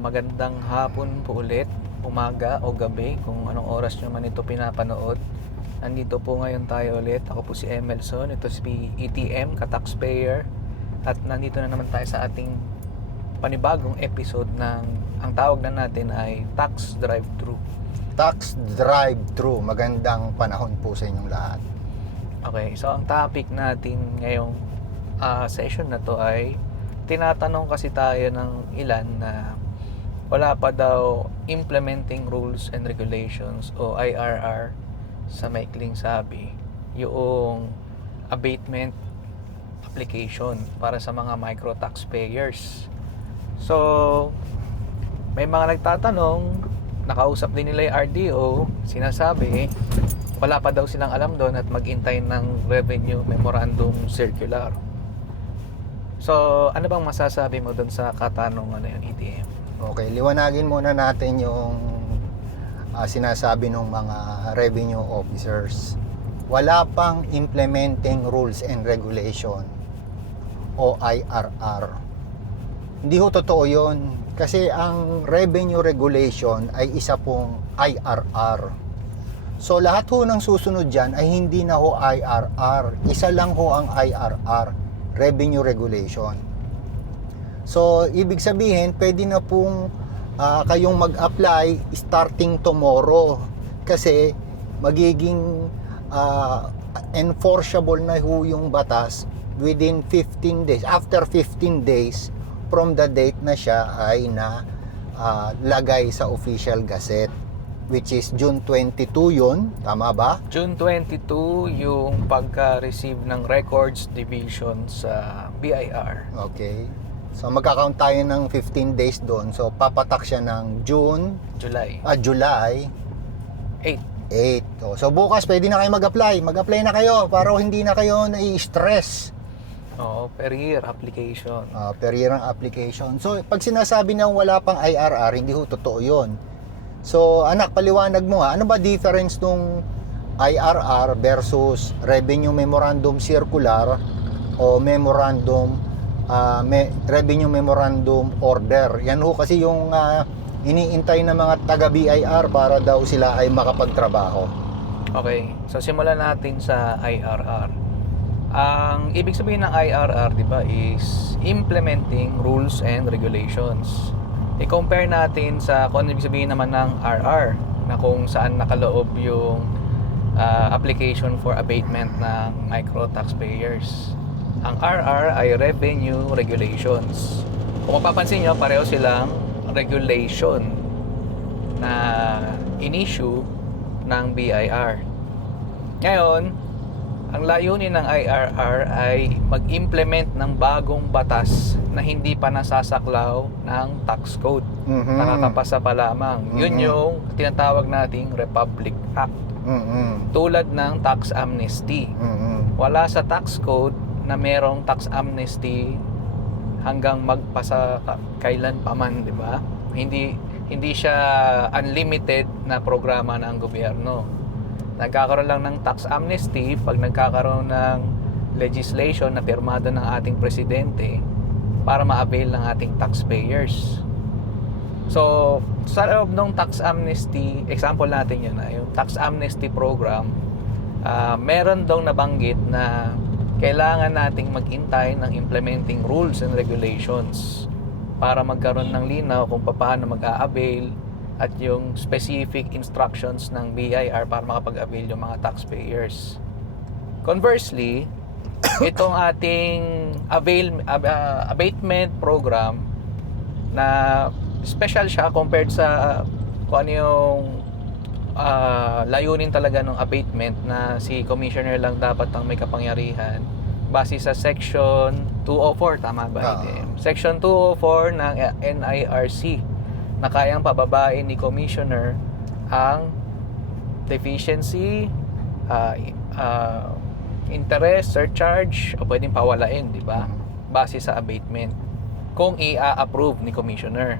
Magandang hapon po ulit, umaga o gabi, kung anong oras nyo man ito pinapanood. Nandito po ngayon tayo ulit. Ako po si Emelson, ito si ETM, ka-taxpayer. At nandito na naman tayo sa ating panibagong episode ng, ang tawag na natin ay Tax Drive-Thru. Tax Drive-Thru. Magandang panahon po sa inyong lahat. Okay, so ang topic natin ngayong session na to ay tinatanong kasi tayo ng ilan na wala pa daw implementing rules and regulations o IRR sa maikling sabi, yung abatement application para sa mga micro taxpayers. So, may mga nagtatanong, nakausap din nila yung RDO, sinasabi, wala pa daw silang alam doon at maghintay ng Revenue Memorandum Circular. So, ano bang masasabi mo doon sa katanungan na yun, ETM? Okay, liwanagin muna natin yung sinasabi ng mga revenue officers. Wala pang implementing rules and regulation o IRR. Hindi ho totoo yun. Kasi ang revenue regulation ay isa pong IRR. So lahat ho ng susunod dyan ay hindi na ho IRR. Isa lang ho ang IRR, revenue regulation. So ibig sabihin, pwede na pong kayong mag-apply starting tomorrow. Kasi magiging enforceable na ho yung batas within 15 days. After 15 days from the date na siya ay na lagay sa official gazette, which is June 22 yun, tama ba? June 22 yung pagka-receive ng Records Division sa BIR. Okay. So magkakount tayo ng 15 days doon. So papatak siya ng July 8. So bukas pwede na kayo mag-apply. Mag-apply na kayo para hindi na kayo nai-stress. Oo, per year application. Per year ang application. So pag sinasabi na wala pang IRR, hindi ho totoo yun. So anak, paliwanag mo nga, ano ba difference nung IRR versus Revenue Memorandum Circular o Revenue Memorandum Order? Yan ho kasi yung iniintay ng mga taga-BIR para daw sila ay makapagtrabaho. Okay, so simulan natin sa IRR. Ang ibig sabihin ng IRR, di ba, is Implementing Rules and Regulations. I-compare natin sa kung ano ibig sabihin naman ng RR, na kung saan nakaloob yung application for abatement ng micro taxpayers. Ang RR ay Revenue Regulations. Kung mapapansin nyo, pareho silang regulation na in-issue ng BIR. Ngayon, ang layunin ng IRR ay mag-implement ng bagong batas na hindi pa nasasaklaw ng tax code. Nakakapasa pa lamang. Yun yung tinatawag nating Republic Act. Tulad ng tax amnesty. Wala sa tax code na merong tax amnesty hanggang magpasa kailan pa man, di ba? Hindi siya unlimited na programa ng gobyerno. Nagkakaroon lang ng tax amnesty pag nagkakaroon ng legislation na pirmado ng ating presidente para ma-avail ng ating taxpayers. So, sa loob ng tax amnesty, example natin yun na, yung tax amnesty program, meron daw nabanggit na kailangan nating maghintay ng implementing rules and regulations para magkaroon ng linaw kung paano mag-a-avail at yung specific instructions ng BIR para makapag-avail yung mga taxpayers. Conversely, itong ating abatement program na special siya compared sa kung ano yung layunin talaga ng abatement na si commissioner lang dapat ang may kapangyarihan base sa section 204, tama ba? Section 204 ng NIRC na kayang pababain ni commissioner ang deficiency, interest, surcharge, o pwedeng pawalain, di ba? Base sa abatement kung i-approve ni commissioner.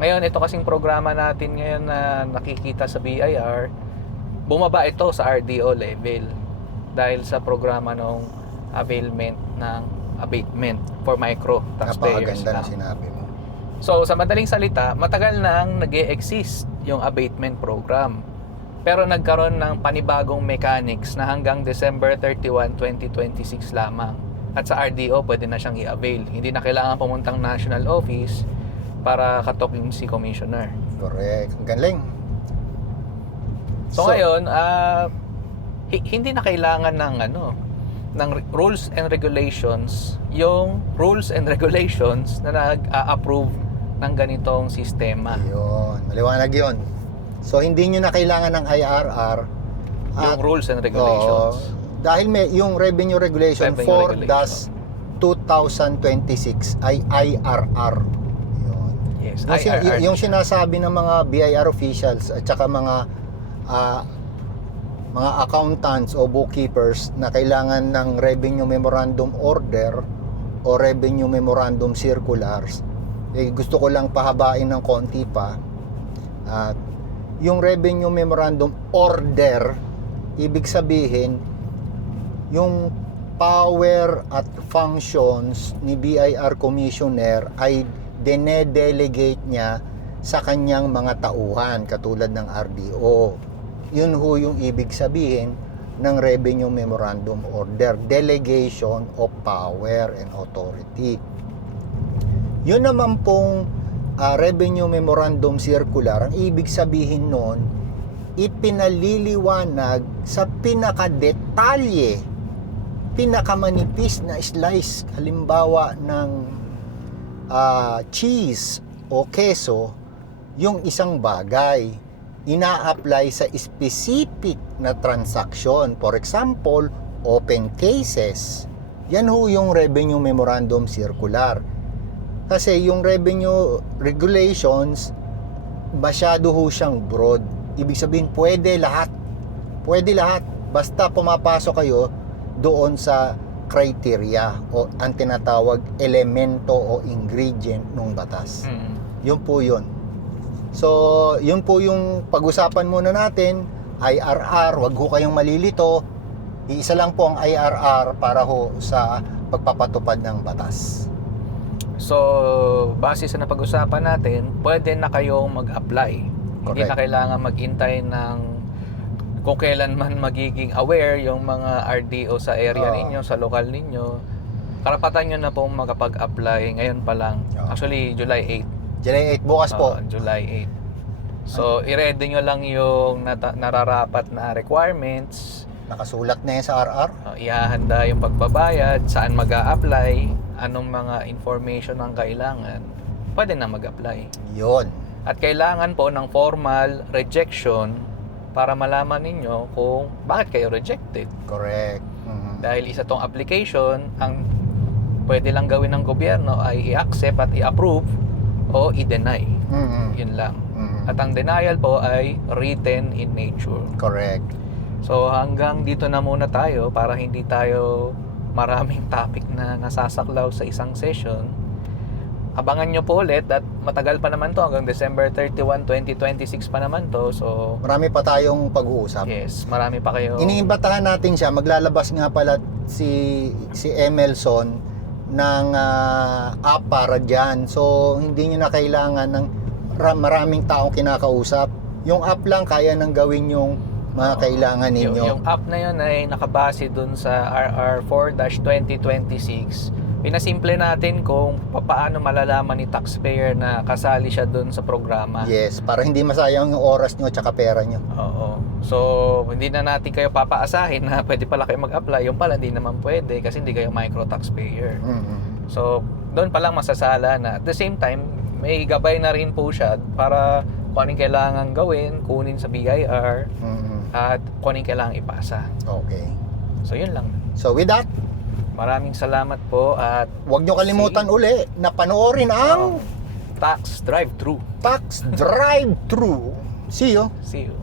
Ngayon, ito kasing programa natin ngayon na nakikita sa BIR, bumaba ito sa RDO level dahil sa programa ng availment ng abatement for micro taxpayers. Napakaganda na sinabi mo. So, sa madaling salita, matagal nang nag-e-exist yung abatement program. Pero nagkaroon ng panibagong mechanics na hanggang December 31, 2026 lamang. At sa RDO, pwede na siyang i-avail. Hindi na kailangan pumuntang national office para katokin si commissioner. Correct. Ang galing. So ngayon, hindi na kailangan ng rules and regulations, yung rules and regulations na nag-a-approve ng ganitong sistema. Yun, maliwanag yun. So, hindi nyo na kailangan ng IRR. Yung rules and regulations. Dahil may yung Revenue Regulation Revenue 4-2026 ay IRR. Yun. Yes, Yung, IRR. yung sinasabi ng mga BIR officials at saka mga accountants o bookkeepers na kailangan ng Revenue Memorandum Order o Revenue Memorandum Circulars, gusto ko lang pahabain ng konti pa. At yung Revenue Memorandum Order, ibig sabihin yung power at functions ni BIR Commissioner ay dine-delegate niya sa kanyang mga tauhan katulad ng RDO. Yun ho yung ibig sabihin ng Revenue Memorandum Order, Delegation of Power and Authority. Yun naman pong Revenue Memorandum Circular, ang ibig sabihin nun, ipinaliliwanag sa pinakadetalye, pinakamanipis na slice, halimbawa ng cheese o keso, yung isang bagay ina-apply sa specific na transaction. For example, open cases. Yan ho yung Revenue Memorandum Circular. Kasi yung Revenue Regulations, masyado ho siyang broad. Ibig sabihin, pwede lahat. Pwede lahat. Basta pumapasok kayo doon sa criteria o ang tinatawag elemento o ingredient ng batas. Yun po yun. So, yun po yung pag-usapan muna natin. IRR, wag ho kayong malilito. Iisa lang po ang IRR para ho sa pagpapatupad ng batas. So, base sa napag-usapan natin, pwede na kayong mag-apply. Hindi na kailangan maghintay ng kung kailan man magiging aware yung mga RDO sa area ninyo, sa lokal ninyo. Karapatan nyo na pong makapag-apply ngayon pa lang. Actually, July 8. July 8 bukas po. July 8. So, i-ready nyo lang yung nararapat na requirements. Nakasulat na yan sa RR. Ihahanda yung pagbabayad, saan mag-a-apply, anong mga information ang kailangan. Pwede na mag-apply. Yun. At kailangan po ng formal rejection para malaman ninyo kung bakit kayo rejected. Correct. Dahil isa tong application, ang pwede lang gawin ng gobyerno ay i-accept at i-approve o i-deny. Yun lang. At ang denial po ay written in nature. Correct. So hanggang dito na muna tayo para hindi tayo maraming topic na nasasaklaw sa isang session. Abangan nyo po ulit at matagal pa naman to hanggang December 31, 2026 pa naman to. So Marami pa tayong pag-uusap. yes, marami pa kayo. Iniimbatahan natin siya. Maglalabas nga pala si Emelson ng app para dyan. So hindi nyo na kailangan ng maraming taong kinakausap. Yung app lang kaya nang gawin yung mga kailangan ninyo. Yung app na yun ay nakabase dun sa RR 4-2026. Pinasimple natin kung paano malalaman ni taxpayer na kasali siya dun sa programa. Yes, para hindi masayang yung oras nyo at pera nyo. Oo. So, hindi na natin kayo papaasahin na pwede pala kayo mag-apply. Yung pala, hindi naman pwede kasi hindi kayo micro taxpayer. So, doon pa lang masasala na at the same time, may gabay na rin po siya para kung anong kailangan gawin, kunin sa BIR, at kung anong kailangan ipasa. Okay. So, yun lang. So, with that, Maraming salamat po at huwag nyo kalimutan uli na panoorin ang Tax Drive-Thru. Tax Drive-Thru. See you. See you.